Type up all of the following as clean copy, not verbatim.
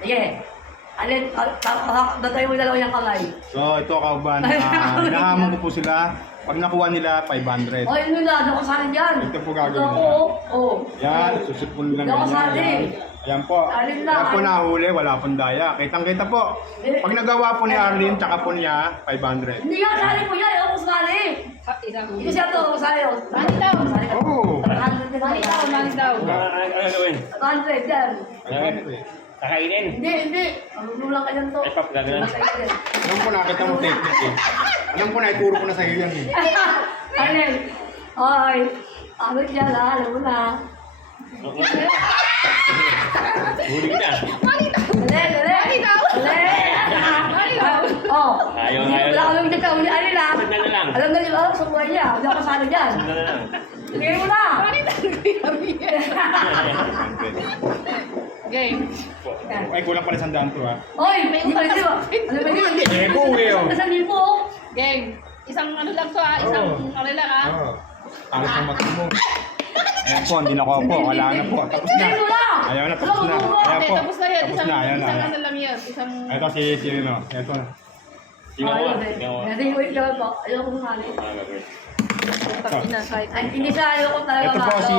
Sige. Alin, datay mo yung dalawa niyang kamay. So, ito kauban. Hinahamon ko po sila. Pag nakuha nila, 500. O, yun na, daw kasali dyan. Ito po gagawin Ito nila. ako, oh. Yan, susupon lang Daw kasali. Ayan. Ayan po. Alin na, Ayan po alin. nahuli, wala pong daya. Kitang-kita po. Pag nagawa po ni Arlene, tsaka po niya, 500. Hindi nga kasali ko yan, ako kasali. Hindi siya to, kasali. Nani daw? Oo. 100 Nani daw? Nani daw? Ano gawin? 100 yan. Kakainin. Hindi. Magugulang ka dyan to. Ay, Pap, gagawin. Alam ko nakita mo technique eh. Alam ko na, ituro ko na sa'yo yan eh. Alin? Oy. Ano dyan ha? Alam mo na. Huli na. Dali. Oh. Ayaw. Wala kami nagkakauli. Alin na. Sundan na lang. Alam na niyo ba? Sa buhay niya. Hindi ako kasali dyan. Sundan na lang. Sige mo na. Game. Ay, kulang pala 100 to ha. Oy, hindi ka rin ba? Ano ba yun? Eh, buwi oh. Isang libo. Game. Isang ano lang to ah. Isang ano lang ah. Oo. Alas ng mata mo. Ayan po, hindi na ko po. Wala na po. Tapos na. Sige mo na. Ayaw na, tapos na. Ayan Okay, po. tapos na yun. Tapos Isang na, ayan na. ano lang yun. Isang... Ito si ano. Ito na. Tingnan mo. Tingnan mo. Hindi, wait lang po. Ayoko kumali. Ah, gagawin. Ina, kahit... Ay, hindi siya ayoko talaga. Ito po si...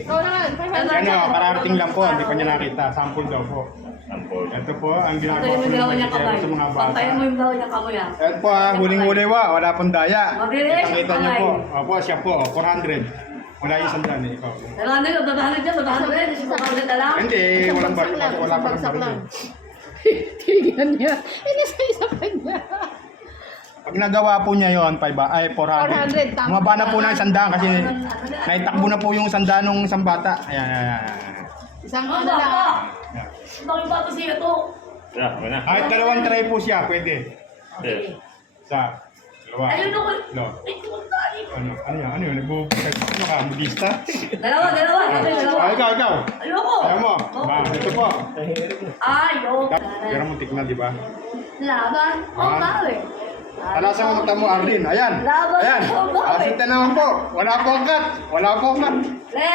Ikaw naman. 500. Ano, kararating lang po. Hindi pa niya nakita. Sample daw po. Sampol. Ito po, ang ginagawa Pantayin mo po yung dalawa ng niyang kamay. sa mga bata. Pantayin mo yung dalawa niyang kamay ah. Ayan po ha, huling-huli wa. Wala pong daya. Mabilis, Kita niyo kamay. po. Opo, siya po. 400. Wala yung sandaan eh. Ikaw. Dalawang nila, babahan dyan, babahan rin. Babahan na lang. Hindi, Isang walang bagsak baril. lang. Wala Isang pa bagsak rin lang. baril. Tignan niya. Inisa-isa pa niya. Pag nagawa po niya yon 400. 400, tama. Bumaba na po ng 100 kasi naitakbo na po yung 100 ng isang bata. Ayan. Isang Ano ano lang ba? ah. Ayan. Bakit ba ito siya to? Wala. Kahit dalawang try po siya, pwede. Sige. Sa dalawa. Ayun ako. No. Ano yun? Ano ka, budista? Dalawa. Ah, ikaw. Ayoko. Ayaw mo. Ba, ito po. Ayoko. Pero mo tikman, di ba? Laban. Oo nga eh. Alasa mo mata mo, Arlene. Ayan. Laban. Ayan. Oo nga eh. Asita naman po. Wala po cut. Le.